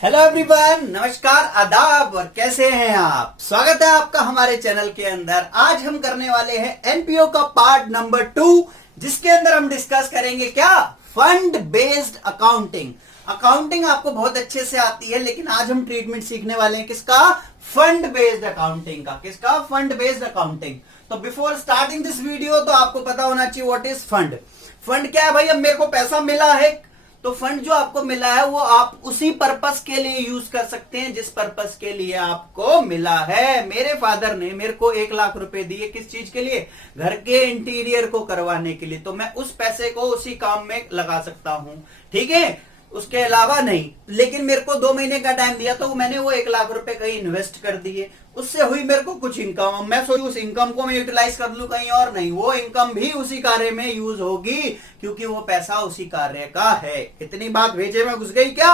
Hello everyone, नमस्कार, आदाब और कैसे हैं आप। स्वागत है आपका हमारे चैनल के अंदर। आज हम करने वाले हैं एनपीओ का पार्ट नंबर 2, जिसके अंदर हम डिस्कस करेंगे क्या, फंड बेस्ड अकाउंटिंग। अकाउंटिंग आपको बहुत अच्छे से आती है, लेकिन आज हम ट्रीटमेंट सीखने वाले हैं किसका, फंड बेस्ड अकाउंटिंग का। किसका, फंड बेस्ड अकाउंटिंग। तो बिफोर स्टार्टिंग दिस वीडियो तो आपको पता होना चाहिए व्हाट इज फंड। फंड क्या है भाई, अब मेरे को पैसा मिला है तो फंड जो आपको मिला है वो आप उसी पर्पस के लिए यूज कर सकते हैं जिस पर्पस के लिए आपको मिला है। मेरे फादर ने मेरे को 1 लाख रुपए दिए, किस चीज के लिए, घर के इंटीरियर को करवाने के लिए। तो मैं उस पैसे को उसी काम में लगा सकता हूं, ठीक है, उसके अलावा नहीं। लेकिन मेरे को 2 महीने का टाइम दिया तो मैंने वो 1 लाख रुपए कहीं इन्वेस्ट कर दिए, उससे हुई मेरे को कुछ इनकम। मैं सोचू उस इनकम को मैं यूटिलाइज कर लूं कहीं और, नहीं, वो इनकम भी उसी कार्य में यूज होगी क्योंकि वो पैसा उसी कार्य का है। इतनी बात भेजे में घुस गई क्या?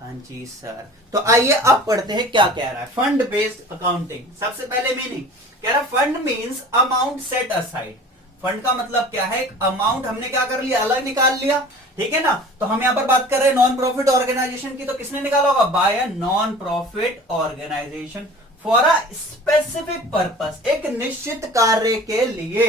हाँ जी सर। तो आइए अब पढ़ते हैं क्या कह रहा है फंड बेस्ड अकाउंटिंग। सबसे पहले मीनिंग कह रहा है, fund means amount set aside. Fund का मतलब क्या है, एक अमाउंट हमने क्या कर लिया, अलग निकाल लिया, ठीक है ना। तो हम यहां पर बात कर रहे हैं नॉन प्रॉफिट ऑर्गेनाइजेशन की, तो किसने निकाला होगा, by a non profit organisation for a specific purpose, एक निश्चित कार्य के लिए।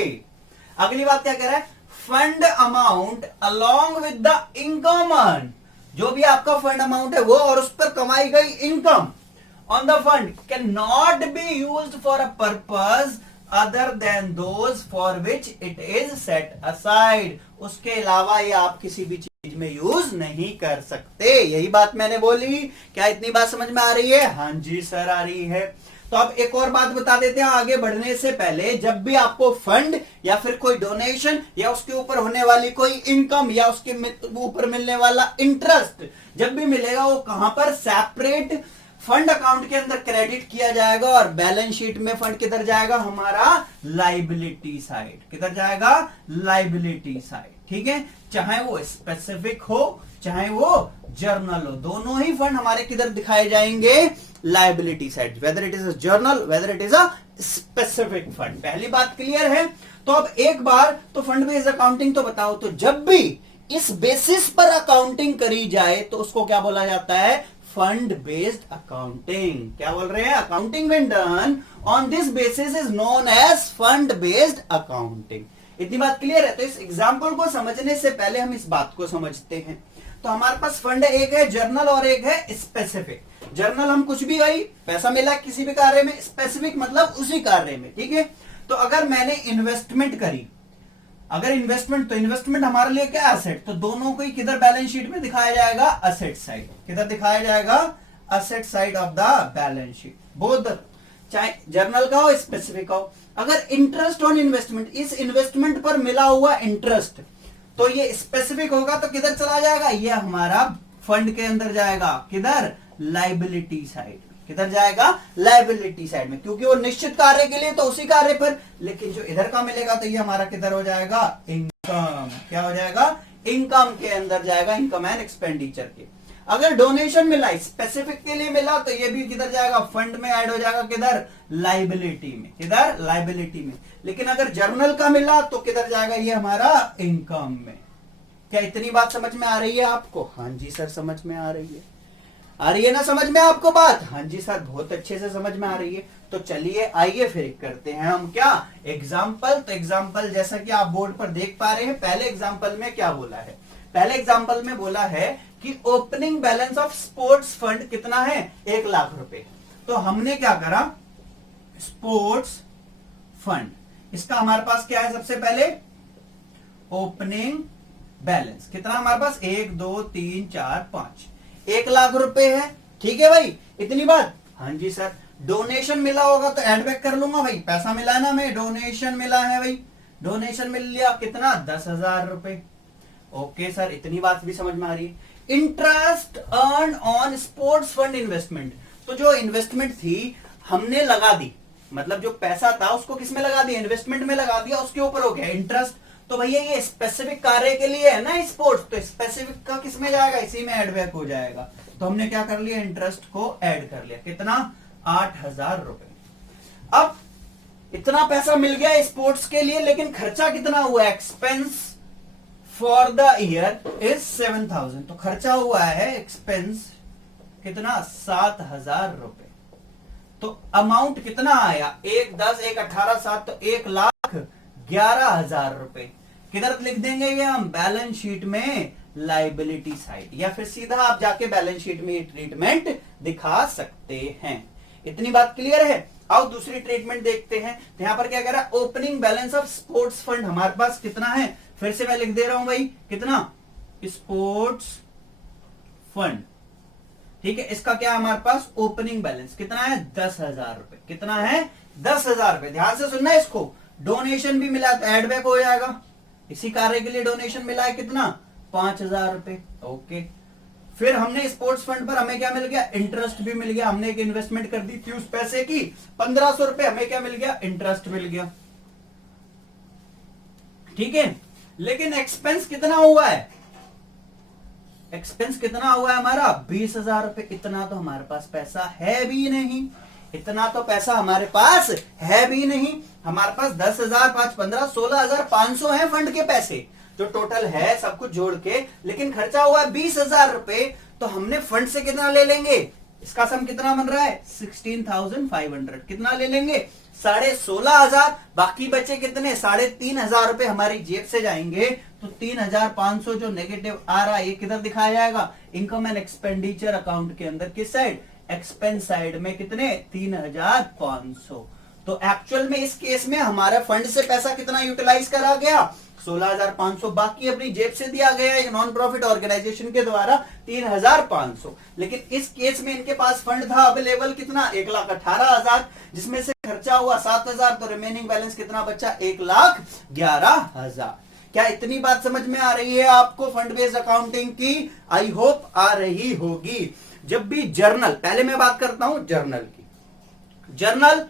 अगली बात क्या कह रहा है, fund amount along with the income earn, जो भी आपका फंड अमाउंट है वो और उस पर कमाई गई income on the fund can not be used for a purpose other than those for which it is set aside. उसके अलावा ये आप किसी भी चीज में यूज नहीं कर सकते। यही बात मैंने बोली। क्या इतनी बात समझ में आ रही है? हाँ जी सर, आ रही है। तो अब एक और बात बता देते हैं आगे बढ़ने से पहले। जब भी आपको फंड या फिर कोई डोनेशन या उसके ऊपर होने वाली कोई इनकम या उसके ऊपर मिलने वाला इंटरेस्ट जब भी मिलेगा, वो कहां पर, सेपरेट फंड अकाउंट के अंदर क्रेडिट किया जाएगा और बैलेंस शीट में फंड किधर जाएगा, हमारा लाइबिलिटी साइड। किधर जाएगा, लाइबिलिटी साइड, ठीक है। चाहे वो स्पेसिफिक हो चाहे वो जर्नल हो, दोनों ही फंड हमारे किधर दिखाए जाएंगे, liability side, whether it is a journal whether it is a specific fund. पहली बात क्लियर है। तो अब एक बार तो फंड बेस्ड अकाउंटिंग तो बताओ, तो जब भी इस बेसिस पर अकाउंटिंग करी जाए तो उसको क्या बोला जाता है, फंड बेस्ड अकाउंटिंग। क्या बोल रहे हैं, accounting when done on this basis is known as fund based accounting. इतनी बात क्लियर है। तो इस एग्जांपल को समझने से पहले हम इस बात को समझते हैं। तो हमारे पास फंड एक है जर्नल और एक है स्पेसिफिक। जर्नल हम कुछ भी गई, पैसा मिला किसी भी कार्य में, स्पेसिफिक मतलब उसी कार्य में, ठीक है। तो अगर मैंने इन्वेस्टमेंट करी, अगर इन्वेस्टमेंट, तो इन्वेस्टमेंट हमारे लिए क्या, एसेट। तो दोनों को ही किधर बैलेंस शीट में दिखाया जाएगा, असेट साइड। किधर दिखाया जाएगा, asset side of the balance sheet, both, चाहे जर्नल का हो स्पेसिफिक का हो। अगर इंटरेस्ट ऑन इन्वेस्टमेंट, इस इन्वेस्टमेंट पर मिला हुआ इंटरेस्ट, तो ये स्पेसिफिक होगा तो किधर चला जाएगा, ये हमारा फंड के अंदर जाएगा, किधर, लाइबिलिटी साइड। किधर जाएगा, लाइबिलिटी साइड में, क्योंकि वो निश्चित कार्य के लिए तो उसी कार्य पर। लेकिन जो इधर का मिलेगा तो ये हमारा किधर हो जाएगा, इनकम। क्या हो जाएगा, इनकम के अंदर जाएगा, इनकम एंड एक्सपेंडिचर के। अगर डोनेशन मिला, स्पेसिफिक के लिए मिला, तो ये भी किधर जाएगा, फंड में ऐड हो जाएगा, किधर, लाइबिलिटी में। किधर, लाइबिलिटी में। लेकिन अगर जर्नल का मिला तो किधर जाएगा, ये हमारा इनकम में। क्या इतनी बात समझ में आ रही है आपको? हाँ जी सर, समझ में आ रही है। आ रही है ना समझ में आपको बात? हाँ जी सर, बहुत अच्छे से समझ में आ रही है। तो चलिए आइए फिर करते हैं हम क्या, एग्जाम्पल। तो एग्जाम्पल जैसा कि आप बोर्ड पर देख पा रहे हैं, पहले एग्जाम्पल में क्या बोला है, पहले एग्जाम्पल में बोला है कि opening balance of sports fund कितना है, 1 लाख रुपए। तो हमने क्या करा, स्पोर्ट्स फंड, इसका हमारे पास क्या है, सबसे पहले ओपनिंग बैलेंस कितना हमारे पास, 1 2 3 4 5, 1 लाख रुपए है, ठीक है भाई। इतनी बात? हाँ जी सर। डोनेशन मिला होगा तो एड बैक कर लूंगा भाई, पैसा मिला है ना, मैं डोनेशन मिला है भाई, डोनेशन मिल लिया, कितना, 10,000 रुपए। ओके सर, इतनी बात भी समझ में आ रही है। Interest earn on sports fund investment, तो जो इन्वेस्टमेंट थी हमने लगा दी, मतलब जो पैसा था उसको किस में लगा दिया, इन्वेस्टमेंट में लगा दिया, उसके ऊपर हो गया इंटरेस्ट। तो भैया ये स्पेसिफिक कार्य के लिए है ना स्पोर्ट्स, तो स्पेसिफिक का किस में जाएगा, इसी में एड बैक हो जाएगा। तो हमने क्या कर लिया, इंटरेस्ट को ऐड कर लिया, कितना, 8,000 रुपए। अब इतना पैसा मिल गया स्पोर्ट्स के लिए, लेकिन खर्चा कितना हुआ, expense for the year is 7,000। तो खर्चा हुआ है, एक्सपेंस कितना 7,000 रुपए। तो अमाउंट कितना आया 1, 10, 1, 18, 7 तो 1,11,000 रुपए। किधर लिख देंगे ये हम बैलेंस शीट में लाइबिलिटी साइड, या फिर सीधा आप जाके बैलेंस शीट में ये ट्रीटमेंट दिखा सकते हैं। इतनी बात क्लियर है। आओ दूसरी ट्रीटमेंट देखते हैं। तो यहां पर क्या कह रहा है, opening balance of sports fund हमारे पास कितना है, फिर से मैं लिख दे रहा हूं भाई, कितना स्पोर्ट्स फंड। ठीक है, इसका क्या है हमारे पास ओपनिंग बैलेंस कितना है 10,000 रुपए। कितना है 10,000 रुपए। ध्यान से सुनना है इसको। डोनेशन भी मिला तो एडबैक हो जाएगा। इसी कार्य के लिए डोनेशन मिला है कितना 5,000 रुपए। ओके, फिर हमने स्पोर्ट्स फंड पर हमें क्या मिल गया, इंटरेस्ट भी मिल गया। हमने एक इन्वेस्टमेंट कर दी थी उस पैसे की 1,500 रुपए, हमें क्या मिल गया, इंटरेस्ट मिल गया। ठीक है, लेकिन एक्सपेंस कितना हुआ है, एक्सपेंस कितना हुआ है हमारा 20,000 रुपए। इतना तो हमारे पास पैसा है भी नहीं, इतना तो पैसा हमारे पास है भी नहीं। हमारे पास 10,000, 5, 15, 16,500 है फंड के पैसे जो टोटल है सब कुछ जोड़ के, लेकिन खर्चा हुआ है 20,000 रुपए। तो हमने फंड से कितना ले लेंगे, इसका सम कितना बन रहा है 16,500। कितना ले लेंगे 16,500। बाकी बचे कितने 3,500 रुपए हमारी जेब से जाएंगे। तो 3,500 जो नेगेटिव आ रहा है ये किधर दिखाया जाएगा, इनकम एंड एक्सपेंडिचर अकाउंट के अंदर। किस साइड, एक्सपेंस साइड में। कितने 3,500। तो एक्चुअल में इस केस में हमारा फंड से पैसा कितना यूटिलाइज करा गया 16,500। बाकी अपनी जेब से दिया गया एक नॉन प्रॉफिट ऑर्गेनाइजेशन के द्वारा 3,500। लेकिन इस केस में इनके पास फंड था अवेलेबल कितना 1,18,000, जिसमें से खर्चा हुआ 7,000। तो रिमेनिंग बैलेंस कितना बचा 1,11,000। क्या इतनी बात समझ में आ रही है आपको फंड बेस्ड अकाउंटिंग की? आई होप आ रही होगी। जब भी जर्नल, पहले मैं बात करता हूं जर्नल की। जर्नल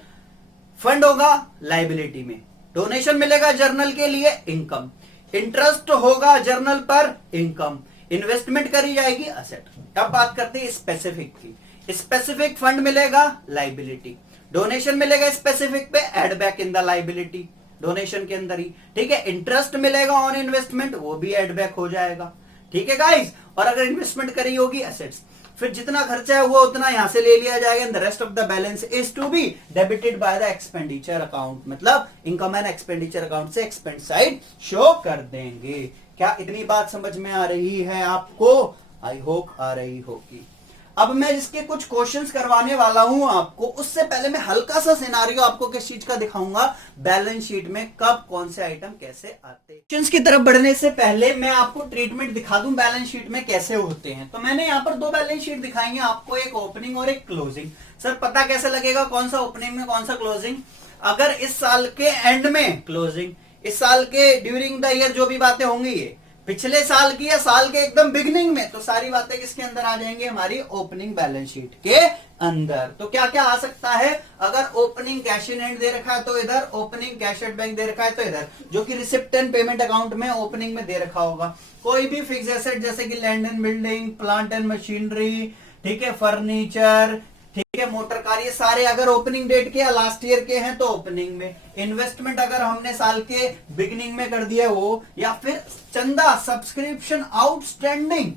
फंड होगा लाइबिलिटी में, डोनेशन मिलेगा जर्नल के लिए इनकम, इंटरेस्ट होगा जर्नल पर इनकम, इन्वेस्टमेंट करी जाएगी असेट। अब बात करते हैं स्पेसिफिक की। स्पेसिफिक फंड मिलेगा लाइबिलिटी, डोनेशन मिलेगा स्पेसिफिक पे add back in the liability, donation के अंदर ही। ठीक है, इंटरेस्ट मिलेगा ऑन इन्वेस्टमेंट, वो भी एड बैक हो जाएगा। ठीक है गाइस, और अगर इन्वेस्टमेंट करी होगी एसेट्स, फिर जितना खर्चा है वो उतना यहां से ले लिया जाएगा। The rest of the balance is to be debited by the expenditure account. मतलब इनकम एंड एक्सपेंडिचर अकाउंट से एक्सपेंस साइड शो कर देंगे। क्या इतनी बात समझ में आ रही है आपको? आई होप आ रही होगी। अब मैं जिसके कुछ क्वेश्चंस करवाने वाला हूं आपको, उससे पहले मैं हल्का सा सिनारियो आपको किस चीज का दिखाऊंगा, बैलेंस शीट में कब कौन से आइटम कैसे आते हैं। क्वेश्चंस की तरफ बढ़ने से पहले मैं आपको ट्रीटमेंट दिखा दूं बैलेंस शीट में कैसे होते हैं। तो मैंने यहाँ पर 2 बैलेंस शीट दिखाई है आपको, एक ओपनिंग और एक क्लोजिंग। सर पता कैसे लगेगा कौन सा ओपनिंग में कौन सा क्लोजिंग? अगर इस साल के एंड में क्लोजिंग, इस साल के ड्यूरिंग द ईयर जो भी बातें होंगी, ये पिछले साल की या साल के एकदम बिगनिंग में, तो सारी बातें किसके अंदर आ जाएंगी, हमारी ओपनिंग बैलेंस शीट के अंदर। तो क्या क्या आ सकता है, अगर ओपनिंग कैश इन हैंड दे रखा है तो इधर, ओपनिंग कैश एट बैंक दे रखा है तो इधर, जो कि रिसिप्ट एंड पेमेंट अकाउंट में ओपनिंग में दे रखा होगा। कोई भी फिक्स एसेट जैसे कि land and building, plant and machinery, ठीक है, फर्नीचर, ठीक है, मोटर कार, ये सारे अगर ओपनिंग डेट के या लास्ट ईयर के हैं तो ओपनिंग में। इन्वेस्टमेंट अगर हमने साल के बिगिनिंग में कर दिया वो, या फिर चंदा सब्सक्रिप्शन आउटस्टैंडिंग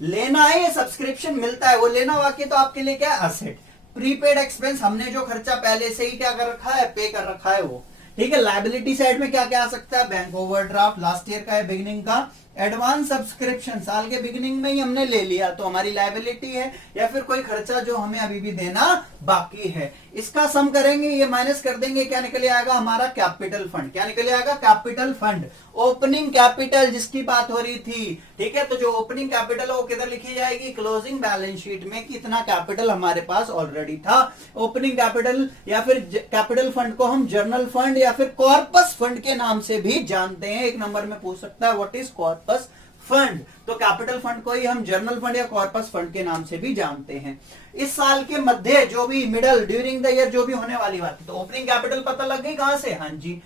लेना है, ये सब्सक्रिप्शन मिलता है वो लेना, बाकी तो आपके लिए क्या है असेट। प्रीपेड एक्सपेंस, हमने जो खर्चा पहले से ही क्या कर रखा है, पे कर रखा है वो। ठीक है, लायबिलिटी साइड में क्या क्या आ सकता है, बैंक ओवरड्राफ्ट लास्ट ईयर का है बिगिनिंग का, एडवांस सब्सक्रिप्शन साल के बिगिनिंग में ही हमने ले लिया तो हमारी लायबिलिटी है, या फिर कोई खर्चा जो हमें अभी भी देना बाकी है। इसका सम करेंगे, ये माइनस कर देंगे, क्या निकल आएगा हमारा कैपिटल फंड। क्या निकल आएगा, कैपिटल फंड। ओपनिंग कैपिटल जिसकी बात हो रही थी, ठीक है, तो जो ओपनिंग कैपिटल है वो किधर लिखी जाएगी, क्लोजिंग बैलेंस शीट में, कि इतना कैपिटल हमारे पास ऑलरेडी था। ओपनिंग कैपिटल या फिर कैपिटल फंड को हम जर्नल फंड या फिर कॉर्पस फंड के नाम से भी जानते हैं। एक नंबर में पूछ सकता है व्हाट इज कॉर्पस फंड, तो कैपिटल फंड को ही हम जर्नल फंड या कॉर्पस फंड के नाम से भी जानते हैं। इस साल के मध्य जो भी मिडल ड्यूरिंग द ईयर जो भी होने वाली बात है, तो ओपनिंग कैपिटल पता लग गई कहां से, हाँ जी।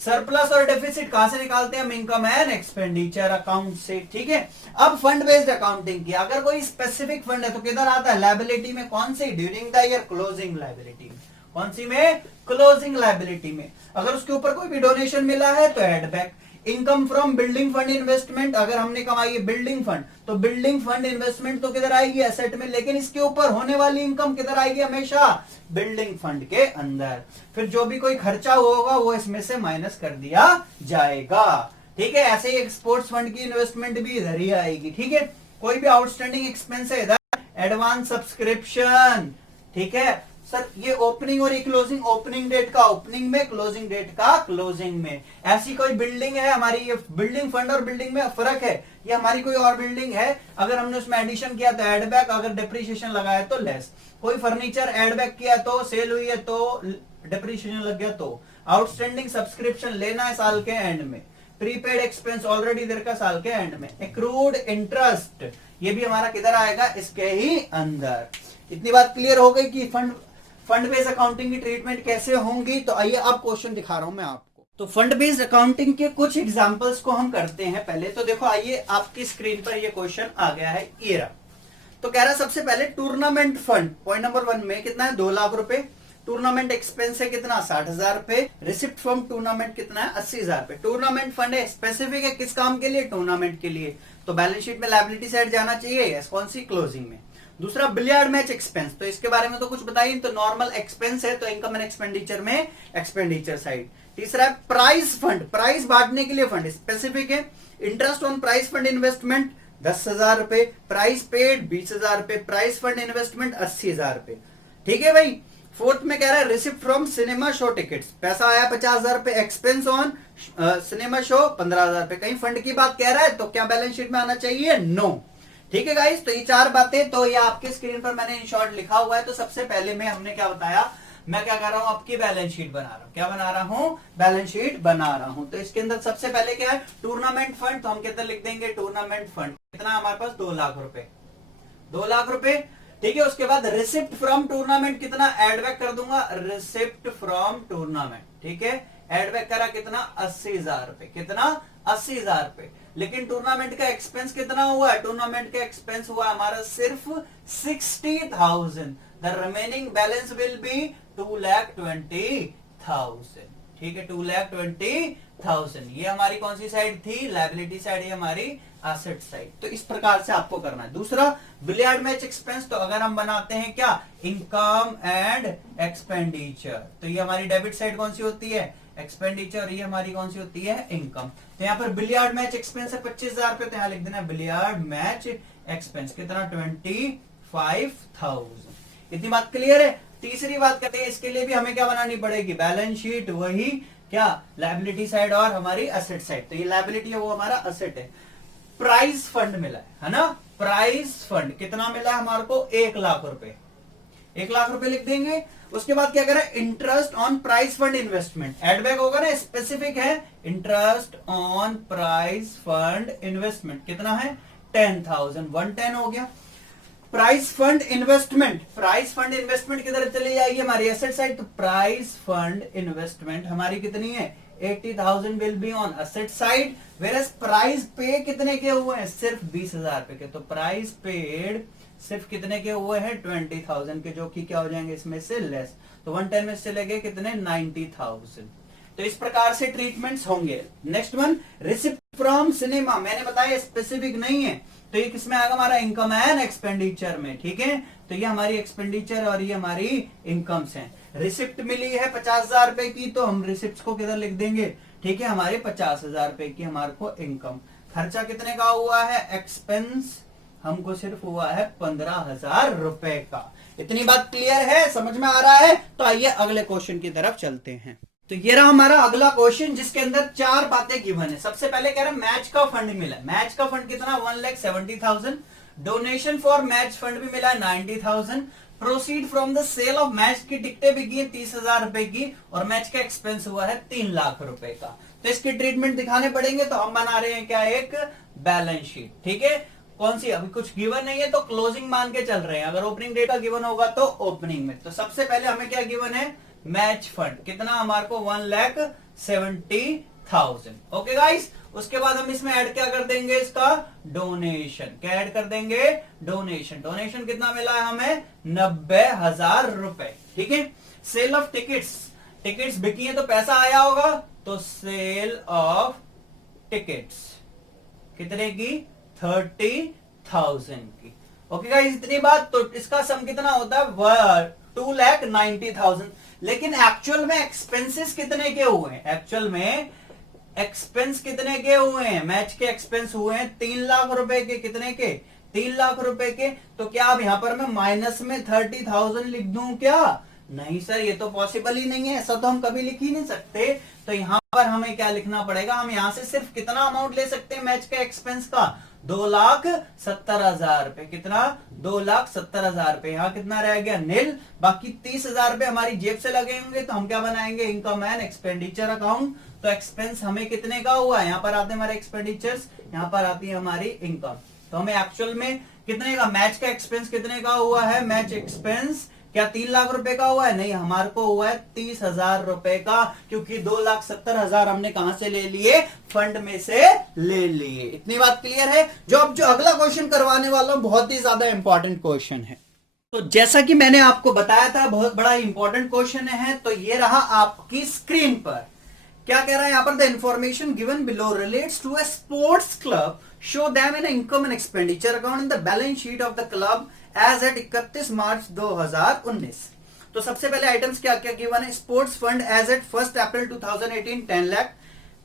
सरप्लस और डेफिसिट कहां से निकालते हैं हम, इनकम एंड एक्सपेंडिचर अकाउंट से। ठीक है, अब फंड बेस्ड अकाउंटिंग की अगर कोई स्पेसिफिक फंड है तो किधर आता है, लायबिलिटी में। कौन सी, during the year closing liability में। कौन सी में, क्लोजिंग लायबिलिटी में। अगर उसके ऊपर कोई भी डोनेशन मिला है तो add back, income from building fund investment, अगर हमने कमाई है बिल्डिंग फंड तो बिल्डिंग फंड इन्वेस्टमेंट तो किधर आएगी, एसेट में, लेकिन इसके ऊपर होने वाली इनकम किधर आएगी, हमेशा बिल्डिंग फंड के अंदर। फिर जो भी कोई खर्चा होगा वो इसमें से माइनस कर दिया जाएगा। ठीक है, ऐसे ही एक्सपोर्ट्स फंड की इन्वेस्टमेंट भी इधर ही आएगी। ठीक है, कोई भी आउटस्टैंडिंग एक्सपेंस है इधर, एडवांस सब्सक्रिप्शन। ठीक है सर, ये ओपनिंग और ये क्लोजिंग, ओपनिंग डेट का ओपनिंग में, क्लोजिंग डेट का क्लोजिंग में। ऐसी कोई बिल्डिंग है हमारी, ये बिल्डिंग फंड और बिल्डिंग में फर्क है, ये हमारी कोई और बिल्डिंग है, अगर हमने उसमें एडिशन किया तो एड बैक, अगर डिप्रिसिएशन लगाया तो लेस। कोई फर्नीचर एड बैक किया तो, सेल हुई है तो, डिप्रिसिएशन लग गया तो। आउटस्टैंडिंग सब्सक्रिप्शन लेना है साल के एंड में, प्रीपेड एक्सपेंस ऑलरेडी देर का साल के एंड में, एक्रूड इंटरेस्ट ये भी हमारा किधर आएगा, इसके ही अंदर। इतनी बात क्लियर हो गई कि फंड बेस्ड अकाउंटिंग की ट्रीटमेंट कैसे होंगी। तो आइए अब क्वेश्चन दिखा रहा हूं मैं आपको। तो फंड बेस्ड अकाउंटिंग के कुछ एग्जांपल्स को हम करते हैं पहले। तो देखो आइए, आपकी स्क्रीन पर ये क्वेश्चन आ गया है, ये रहा। तो कह रहा सबसे पहले टूर्नामेंट फंड, पॉइंट नंबर 1 में कितना है, 2 लाख रुपए। टूर्नामेंट एक्सपेंस है कितना, 60,000 रुपए। रिसिप्ट फ्रॉम टूर्नामेंट कितना है, 80,000 रुपए। टूर्नामेंट फंड है, स्पेसिफिक है, किस काम के लिए, टूर्नामेंट के लिए। तो बैलेंस शीट में लायबिलिटी साइड जाना चाहिए, यस। कौन सी, क्लोजिंग में। दूसरा बिलियर्ड मैच एक्सपेंस, तो इसके बारे में तो कुछ बताइए, तो नॉर्मल एक्सपेंस है, तो इनकम एंड एक्सपेंडिचर में एक्सपेंडिचर साइड। तीसरा है प्राइज फंड, प्राइज बांटने के लिए फंड, स्पेसिफिक है। Interest on prize fund investment 10,000 रुपए। प्राइस पेड 20,000 रुपए। प्राइस फंड इन्वेस्टमेंट 80,000 रुपए। ठीक है भाई। फोर्थ में कह रहा है receipt from cinema show tickets, पैसा आया 50,000 रुपए। एक्सपेंस ऑन सिनेमा शो 15,000 रुपए। कहीं फंड की बात कह रहा है तो क्या बैलेंस शीट में आना चाहिए, नो। ठीक है गाइस, तो ये 4 बातें, तो ये आपके स्क्रीन पर मैंने इन शॉर्ट लिखा हुआ है। तो सबसे पहले में हमने क्या बताया, मैं क्या कर रहा हूं, आपकी बैलेंस शीट बना रहा हूं। क्या बना रहा हूं, बैलेंस शीट बना रहा हूं। तो इसके अंदर सबसे पहले क्या है, टूर्नामेंट फंड, तो हम कितना लिख देंगे, टूर्नामेंट फंड कितना हमारे पास, 2 लाख रुपए, 2 लाख रुपए। ठीक है, उसके बाद रिसिप्ट फ्रॉम टूर्नामेंट कितना, एड बैक कर दूंगा, रिसिप्ट फ्रॉम टूर्नामेंट। ठीक है, एड बैक करा कितना, 80,000 रुपए। कितना, 80,000 रुपए। लेकिन टूर्नामेंट का एक्सपेंस कितना हुआ है, टूर्नामेंट का एक्सपेंस हुआ हमारा सिर्फ 60,000। The remaining balance will be 2,20,000। ठीक है, 2,20,000। ये हमारी कौन सी साइड थी, लायबिलिटी साइड, ये हमारी एसेट साइड। तो इस प्रकार से आपको करना है। दूसरा बिलियर्ड मैच एक्सपेंस, तो अगर हम बनाते हैं क्या, इनकम एंड एक्सपेंडिचर, तो ये हमारी डेबिट साइड कौन सी होती है, एक्सपेंडिचर, ये हमारी कौन सी होती है, इनकम। तो यहाँ पर बिलियर्ड मैच एक्सपेंस है 25,000 रुपए, तो यहाँ लिख देना बिलियर्ड मैच एक्सपेंस कितना, 25,000। इतनी बात क्लियर है। तीसरी बात करते हैं, इसके लिए भी हमें क्या बनानी पड़ेगी, बैलेंस शीट, वही क्या, लायबिलिटी साइड और हमारी एसेट साइड। तो ये लायबिलिटी है, वो हमारा एसेट है। प्राइज फंड मिला है ना, प्राइज फंड कितना मिला है हमारे को, 1 लाख रुपए, 1 लाख रुपए लिख देंगे। उसके बाद क्या करें, interest on prize fund investment, add back होगा ना, स्पेसिफिक है, interest on prize fund investment कितना है, 10,000, 110 हो गया। Prize fund investment, prize fund investment किधर चली जाएगी, हमारी एसेट साइड। तो प्राइस फंड इन्वेस्टमेंट हमारी कितनी है, 80,000 will be on asset side. Versus prize पे कितने के हुए हैं, सिर्फ 20,000 रुपए के। तो प्राइस पेड सिर्फ कितने के हुए हैं, 20,000 के, जो कि क्या हो जाएंगे इसमें से लेस। तो 110 में से चले गए कितने, 90,000। तो इस प्रकार से ट्रीटमेंट्स होंगे। Next one, receipt from cinema, मैंने बताया स्पेसिफिक नहीं है, तो ये किसमें आएगा, हमारा इनकम एंड एक्सपेंडिचर में। ठीक है, तो ये हमारी एक्सपेंडिचर और ये हमारी इनकम्स हैं। रिसिप्ट मिली है 50,000 रुपए की, तो हम रिसिप्ट को किधर लिख देंगे, ठीक है, हमारे 50,000 रुपए की हमारे को इनकम। खर्चा कितने का हुआ है, एक्सपेंस हमको सिर्फ हुआ है 15,000 रुपए का। इतनी बात क्लियर है, समझ में आ रहा है। तो आइए अगले क्वेश्चन की तरफ चलते हैं। तो ये रहा हमारा अगला क्वेश्चन, जिसके अंदर 4 बातें गिवन है। सबसे पहले कह रहा है मैच का फंड मिला, मैच का फंड कितना, 1,70,000। डोनेशन फॉर मैच फंड भी मिला है 90,000। Proceed from the sale of match की टिकटें बिकी है 30,000 रुपए की, और मैच का एक्सपेंस हुआ है 3 लाख रुपए का। तो इसकी ट्रीटमेंट दिखाने पड़ेंगे, तो हम बना रहे हैं क्या, एक बैलेंस शीट। ठीक है, कौन सी, अभी कुछ गिवन नहीं है तो क्लोजिंग मान के चल रहे हैं। अगर ओपनिंग डेट का गिवन होगा तो ओपनिंग में। तो सबसे पहले हमें क्या गिवन है, मैच फंड कितना हमारे को, 1,70,000। ओके गाइस, उसके बाद हम इसमें ऐड क्या कर देंगे, इसका डोनेशन। क्या ऐड कर देंगे, डोनेशन। डोनेशन कितना मिला है हमें, 90,000 रुपए। ठीक है, सेल ऑफ टिकट्स, टिकट्स बिकी है तो पैसा आया होगा, तो सेल ऑफ टिकट्स, कितने की? 30,000 की। ओके गाइस, इतनी बात। तो इसका सम कितना होता है? 2,90,000। लेकिन एक्चुअल में एक्सपेंसेस कितने के हुए हैं? एक्चुअल में एक्सपेंस कितने के हुए हैं? मैच के एक्सपेंस हुए हैं 3 लाख रुपए के। कितने के? 3 लाख रुपए के। तो क्या अब यहां पर मैं माइनस में 30,000 लिख दूं क्या? नहीं सर, ये तो पॉसिबल ही नहीं है, ऐसा तो हम कभी लिख ही नहीं सकते। तो यहां पर हमें क्या लिखना पड़ेगा? हम यहां से सिर्फ कितना अमाउंट ले सकते हैं मैच के एक्सपेंस का? 2,70,000 रुपए। कितना? 2,70,000 रुपए। यहाँ कितना रह गया? नील। बाकी 30,000 रुपए हमारी जेब से लगे होंगे, तो हम क्या बनाएंगे? Income and expenditure account. तो एक्सपेंस हमें कितने का हुआ है? यहाँ पर आते हैं हमारे एक्सपेंडिचर्स, यहाँ पर आती है हमारी इनकम। तो हमें एक्चुअल में कितने का मैच का एक्सपेंस कितने का हुआ है? मैच एक्सपेंस क्या 3 लाख रुपए का हुआ है? नहीं, हमारे को हुआ है 30,000 रुपए का, क्योंकि 2,70,000 हमने कहां से ले लिए? फंड में से ले लिए। इतनी बात क्लियर है? जो अगला क्वेश्चन करवाने वाला हूं, बहुत ही ज्यादा इंपॉर्टेंट क्वेश्चन है। तो जैसा कि मैंने आपको बताया था, बहुत बड़ा इंपॉर्टेंट क्वेश्चन है। तो ये रहा आपकी स्क्रीन पर। क्या कह रहा है यहां पर? The information given below relates to a sports club, show them in income and expenditure account in the balance sheet of the club as at 31 March 2019। तो सबसे पहले आइटम्स क्या क्या गिवन है? Sports fund as at 1 April 2018 10 lakh.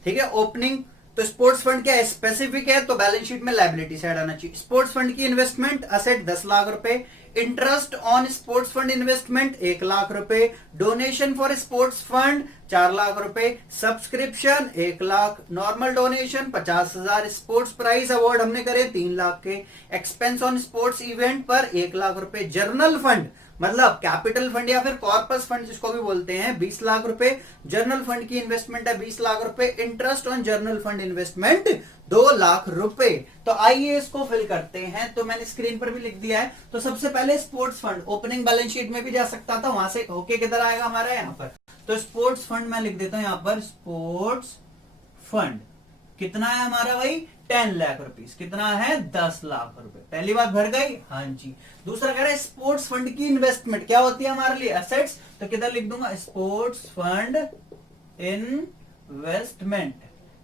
ठीक है, opening. तो sports fund क्या स्पेसिफिक है, तो बैलेंस शीट में लायबिलिटी साइड आना चाहिए। स्पोर्ट्स फंड की इन्वेस्टमेंट असेट 10 लाख रुपए। Interest on sports fund investment 1 lakh रुपए। Donation for sports fund 4 lakh रुपए। Subscription 1 lakh. Normal donation 50,000। Sports prize award हमने करे 3 लाख के। एक्सपेंस ऑन स्पोर्ट्स इवेंट पर 1 लाख रुपए। जर्नल फंड मतलब कैपिटल फंड या फिर कॉर्पस फंड जिसको भी बोलते हैं, 20 लाख रुपए। जर्नल फंड की इन्वेस्टमेंट है 20 लाख रुपए। Interest on journal fund investment 2 lakh रुपए। तो आइए इसको फिल करते हैं। तो मैंने स्क्रीन पर भी लिख दिया है। तो सबसे पहले sports fund opening balance sheet में भी जा सकता था, वहां से होके किधर आएगा हमारा? यहाँ पर। तो स्पोर्ट्स फंड मैं लिख देता हूं यहाँ पर। स्पोर्ट्स फंड कितना है हमारा भाई? 10 लाख रुपीस। कितना है? 10 लाख रुपए। पहली बात भर गई? हाँ जी। दूसरा कह रहा है स्पोर्ट्स फंड की इन्वेस्टमेंट क्या होती है हमारे लिए? एसेट्स। तो किधर लिख दूंगा? स्पोर्ट्स फंड इन्वेस्टमेंट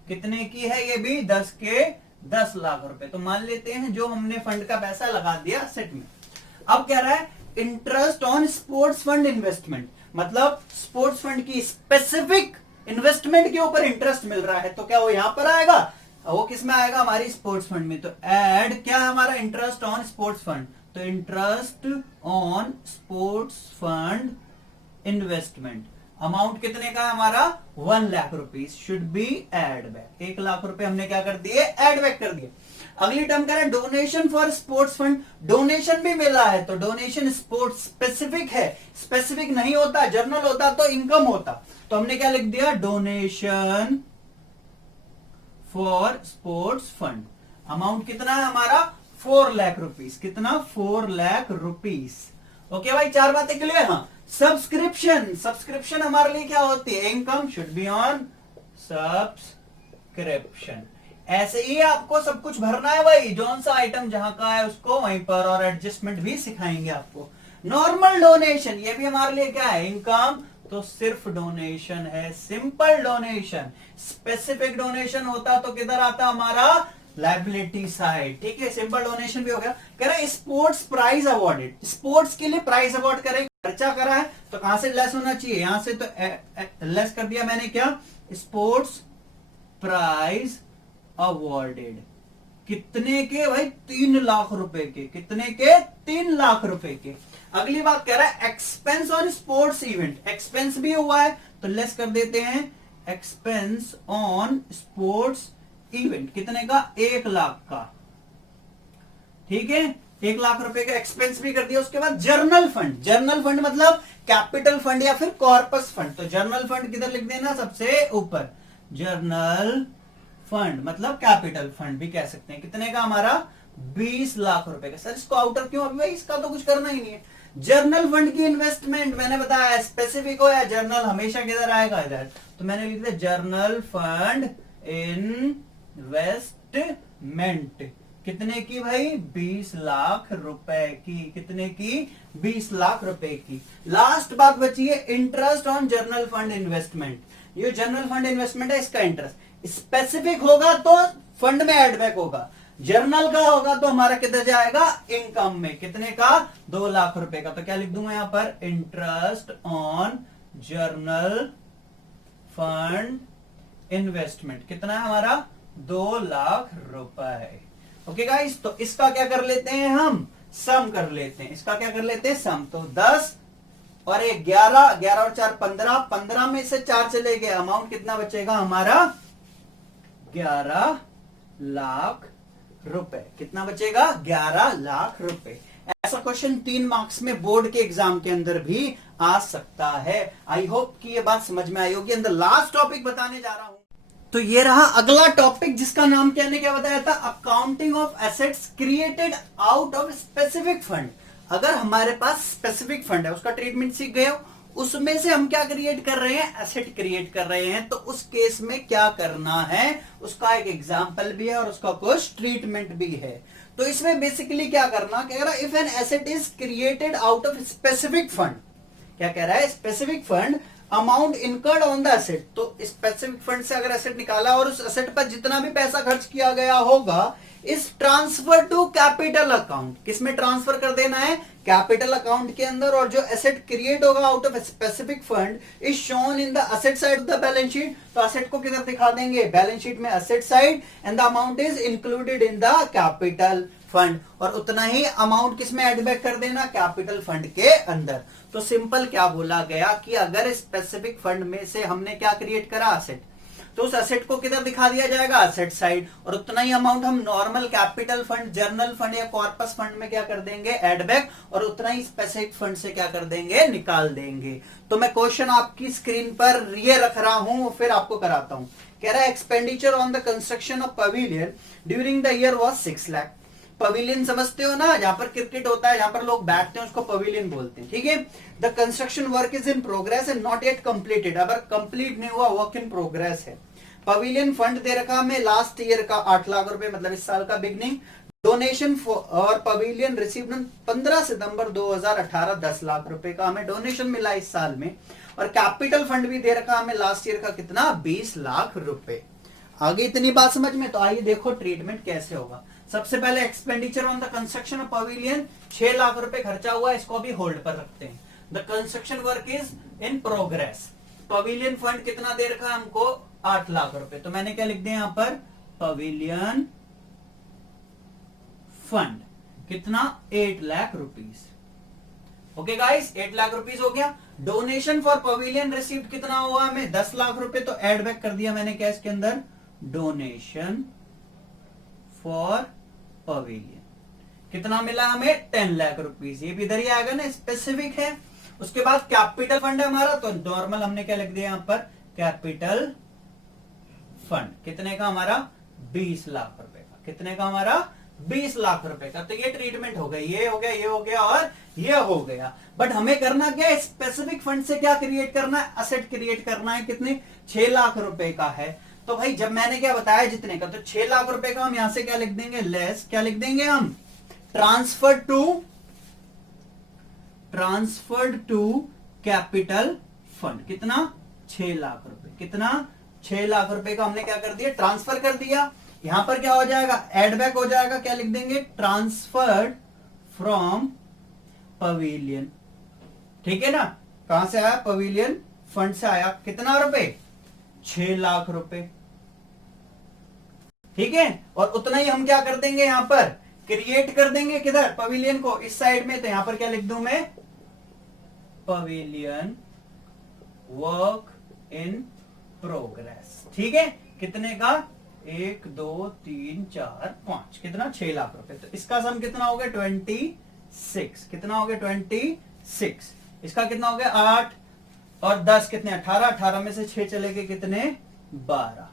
कितने की है? ये भी 10 के 10 लाख रुपए। तो मान लेते हैं जो हमने फंड का पैसा लगा दिया सेट में। अब कह रहा है interest on sports fund investment, मतलब स्पोर्ट्स फंड की स्पेसिफिक इन्वेस्टमेंट के ऊपर इंटरेस्ट मिल रहा है। तो क्या वो यहां पर आएगा? वो किस में आएगा? हमारी स्पोर्ट्स फंड में। तो ऐड क्या है हमारा? Interest on sports fund. तो interest on sports fund investment amount कितने का है हमारा? 1 lakh rupees should be add back. 1 lakh रुपए हमने क्या कर दिए? एड बैक कर दिए। अगली टर्म कह रहा है donation for sports fund. Donation भी मिला है, तो डोनेशन स्पोर्ट्स स्पेसिफिक है। स्पेसिफिक नहीं होता, जर्नल होता तो इनकम होता। तो हमने क्या लिख दिया? Donation for sports fund. Amount कितना है हमारा? 4 लाख रुपीज। कितना? 4 लाख रुपीज। ओके भाई, 4 बातें क्लियर? हाँ। सब्सक्रिप्शन, सब्सक्रिप्शन हमारे लिए क्या होती है? Income should be on subscription. ऐसे ही आपको सब कुछ भरना है भाई, जौन सा आइटम जहां का है उसको वहीं पर, और एडजस्टमेंट भी सिखाएंगे आपको। नॉर्मल डोनेशन ये भी हमारे लिए क्या है? इनकम। तो सिर्फ डोनेशन है, सिंपल डोनेशन। स्पेसिफिक डोनेशन होता तो किधर आता हमारा? Liability side. ठीक है, सिंपल डोनेशन भी हो गया। कह रहे स्पोर्ट्स प्राइज अवार्डेड, स्पोर्ट्स के लिए प्राइज अवार्ड करें, खर्चा करा है तो कहां से लेस होना चाहिए? यहां से। तो लेस कर दिया मैंने क्या? स्पोर्ट्स प्राइज अवार्डेड कितने के भाई? 3 लाख रुपए के। कितने के? 3 लाख रुपए के। अगली बात कह रहा है expense on sports event. Expense भी हुआ है तो लेस कर देते हैं। एक्सपेंस ऑन स्पोर्ट्स इवेंट कितने का? 1 लाख का। ठीक है, 1 लाख रुपए का एक्सपेंस भी कर दिया। उसके बाद जर्नल फंड। जर्नल फंड मतलब कैपिटल फंड या फिर कॉर्पस फंड। तो जर्नल फंड किधर लिख देना? सबसे ऊपर। जर्नल फंड मतलब कैपिटल फंड भी कह सकते हैं। कितने का हमारा? 20 लाख रुपए का। सर इसको आउटर क्यों? अभी भाई इसका तो कुछ करना ही नहीं है। जर्नल फंड की इन्वेस्टमेंट मैंने बताया स्पेसिफिक हो या जर्नल, हमेशा किधर आएगा? इधर। तो मैंने लिख दिया जर्नल फंड इन्वेस्टमेंट कितने की भाई? 20 लाख रुपए की। कितने की? 20 लाख रुपए की। लास्ट बात बची है interest on journal fund investment. ये जर्नल फंड इन्वेस्टमेंट है, इसका इंटरेस्ट। स्पेसिफिक होगा तो फंड में एडबैक होगा, जर्नल का होगा तो हमारा किधर जाएगा, इनकम में। कितने का, 2 लाख रुपए का। तो क्या लिख दूंगा यहां पर, interest on journal fund investment. कितना है हमारा, 2 लाख रुपए। ओके गाइस, तो इसका क्या कर लेते हैं हम, सम कर लेते हैं। इसका क्या कर लेते हैं, सम। तो 10 और 11, 11 और 4 15, 15 में से 4 चले गए, अमाउंट कितना बचेगा हमारा, 11 लाख रुपए। कितना बचेगा, 11 लाख रुपए। ऐसा क्वेश्चन 3 मार्क्स में बोर्ड के एग्जाम के अंदर भी आ सकता है। आई होप कि ये बात समझ में आई होगी। अंदर लास्ट टॉपिक बताने जा रहा हूं। तो ये रहा अगला टॉपिक, जिसका नाम क्या बताया था, accounting of assets created out of specific fund. अगर हमारे पास स्पेसिफिक फंड है, उसका ट्रीटमेंट सीख गए हो, उसमें से हम क्या क्रिएट कर रहे हैं, एसेट क्रिएट कर रहे हैं। तो उस केस में क्या करना है, उसका एक एग्जांपल भी है और उसका कुछ ट्रीटमेंट भी है। तो इसमें बेसिकली क्या करना, कह रहा है if an asset is created out of specific fund. क्या कह रहा है, specific fund amount incurred on the asset. तो स्पेसिफिक फंड से अगर एसेट निकाला और उस एसेट पर जितना भी पैसा खर्च किया गया होगा इस ट्रांसफर टू कैपिटल अकाउंट। किसमें ट्रांसफर कर देना है, कैपिटल अकाउंट के अंदर। और जो एसेट क्रिएट होगा out of specific fund is shown in the asset side of the balance sheet. तो एसेट को किधर दिखा देंगे, बैलेंस शीट में asset side, and the amount is included in the capital fund. और उतना ही अमाउंट किसमें एड बैक कर देना, कैपिटल फंड के अंदर। तो सिंपल क्या बोला गया कि अगर स्पेसिफिक फंड में से हमने क्या क्रिएट करा, एसेट, तो उस एसेट को किधर दिखा दिया जाएगा, एसेट साइड। और उतना ही अमाउंट हम normal capital fund, journal fund या कॉर्पस फंड में क्या कर देंगे, एड बैक। और उतना ही स्पेसिफिक फंड से क्या कर देंगे, निकाल देंगे। तो मैं क्वेश्चन आपकी स्क्रीन पर ये रख रहा हूं, फिर आपको कराता हूं। कह रहा है expenditure on the construction of pavilion during the year was 6 lakh. Pavilion समझते हो ना, जहां पर क्रिकेट होता है, जहां पर लोग बैठते हैं, उसको पवेलियन बोलते हैं। ठीक है, the construction work is in progress and not yet completed. अगर कंप्लीट नहीं हुआ, वर्क इन प्रोग्रेस है। पवेलियन फंड दे रखा हमें लास्ट ईयर का 8 लाख रुपए, मतलब इस साल का बिगनिंग। डोनेशन और पवेलियन रिसीव्ड 15 सितंबर 2018 10 लाख रुपए का हमें डोनेशन मिला इस साल में। और कैपिटल फंड भी दे रखा हमें लास्ट ईयर का कितना, 20 लाख रुपए। आगे इतनी बात समझ में। तो आइए देखो ट्रीटमेंट कैसे होगा। सबसे पहले expenditure on the construction of pavilion 6 lakh रुपए खर्चा हुआ, इसको भी होल्ड पर रखते हैं। The construction work is in progress. Pavilion fund कितना दे रखा है हमको, 8 लाख रुपए। तो मैंने क्या लिख दिया यहां पर, पवेलियन फंड कितना, 8 lakh rupees. Okay guys, 8 lakh rupees हो गया। डोनेशन फॉर पवेलियन रिसीव्ड कितना हुआ हमें, 10 लाख रुपए। तो एड बैक कर दिया मैंने क्या इसके अंदर, डोनेशन फॉर पवेलियन कितना मिला हमें, 10 लाख रुपीस। ये भी इधर ही आएगा ना, स्पेसिफिक है। उसके बाद कैपिटल फंड है हमारा, तो नॉर्मल हमने क्या लिख दिया यहां पर, कैपिटल फंड कितने का हमारा, 20 लाख रुपए का। कितने का हमारा, 20 लाख रुपए का। तो ये ट्रीटमेंट हो गई, ये हो गया, ये हो गया और ये हो गया। बट हमें करना क्या है, स्पेसिफिक फंड से क्या क्रिएट करना है, एसेट क्रिएट करना है। कितने, 6 लाख रुपए का है। तो भाई जब मैंने क्या बताया जितने का, तो 6 लाख रुपए का हम यहां से क्या लिख देंगे, लेस क्या लिख देंगे हम, ट्रांसफर्ड टू कैपिटल फंड। कितना, 6 लाख रुपए। कितना, 6 लाख रुपए का हमने क्या कर दिया, ट्रांसफर कर दिया। यहां पर क्या हो जाएगा, एड बैक हो जाएगा। क्या लिख देंगे, ट्रांसफर्ड फ्रॉम पवेलियन। ठीक है ना, कहां से आया, पवेलियन फंड से आया। कितना रुपए, 6 लाख रुपए। ठीक है, और उतना ही हम क्या कर देंगे, यहां पर क्रिएट कर देंगे किधर, पवेलियन को इस साइड में। तो यहां पर क्या लिख दूं मैं, पवेलियन वर्क इन प्रोग्रेस। ठीक है, कितने का, 1 2 3 4 5, कितना, 6 लाख रुपए। तो इसका सम कितना हो गया, 26। कितना हो गया, 26। इसका कितना हो गया, 8 और 10 कितने, 18। 18 में से 6 चले गए कितने, 12।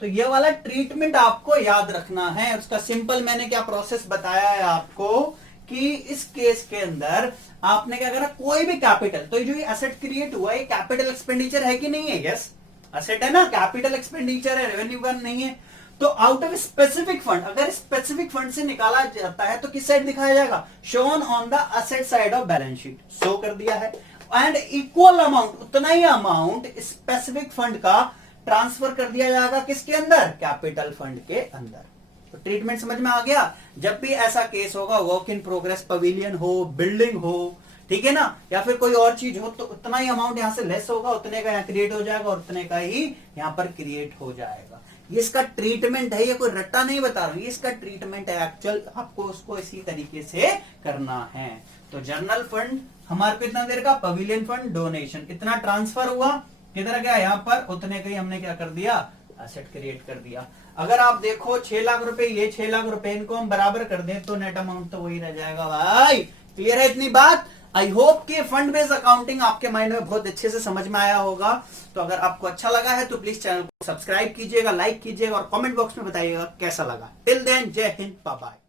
तो ये वाला ट्रीटमेंट आपको याद रखना है। उसका सिंपल मैंने क्या प्रोसेस बताया है आपको, कि इस केस के अंदर आपने क्या करा, कोई भी कैपिटल, तो जो ये एसेट क्रिएट हुआ है कैपिटल एक्सपेंडिचर है कि नहीं है, यस एसेट है ना, कैपिटल एक्सपेंडिचर है, रेवेन्यू का नहीं है। तो आउट ऑफ स्पेसिफिक फंड, अगर स्पेसिफिक फंड से निकाला जाता है तो किस साइड दिखाया जाएगा, shown on the asset side of balance sheet. Show कर दिया है। एंड इक्वल अमाउंट, उतना ही अमाउंट स्पेसिफिक फंड का ट्रांसफर कर दिया जाएगा किसके अंदर, कैपिटल फंड के अंदर। तो ट्रीटमेंट समझ में आ गया। जब भी ऐसा केस होगा, वर्क इन प्रोग्रेस पवेलियन हो, बिल्डिंग हो, ठीक है ना, या फिर कोई और चीज हो, तो उतना ही अमाउंट यहां से लेस होगा, उतने का यहाँ क्रिएट हो जाएगा और उतने का ही यहाँ पर क्रिएट हो जाएगा। ये इसका ट्रीटमेंट है, ये कोई रट्टा नहीं बता रहा हूं, ये इसका ट्रीटमेंट है एक्चुअल, आपको उसको इसी तरीके से करना है। तो जर्नल फंड हमारे को इतना देर का, पवेलियन फंड डोनेशन इतना ट्रांसफर हुआ, किधर गया, यहाँ पर उतने का ही हमने क्या कर दिया, एसेट क्रिएट कर दिया। अगर आप देखो 6 लाख रुपए, ये 6 लाख रुपए, इनको हम बराबर कर दें तो नेट अमाउंट तो वही रह जाएगा भाई। क्लियर है इतनी बात। आई होप कि फंड बेस्ड अकाउंटिंग आपके माइंड में बहुत अच्छे से समझ में आया होगा। तो अगर आपको अच्छा लगा है तो प्लीज चैनल को सब्सक्राइब कीजिएगा, लाइक कीजिएगा और कमेंट बॉक्स में बताइएगा कैसा लगा। टिल देन, जय हिंद, बाय बाय।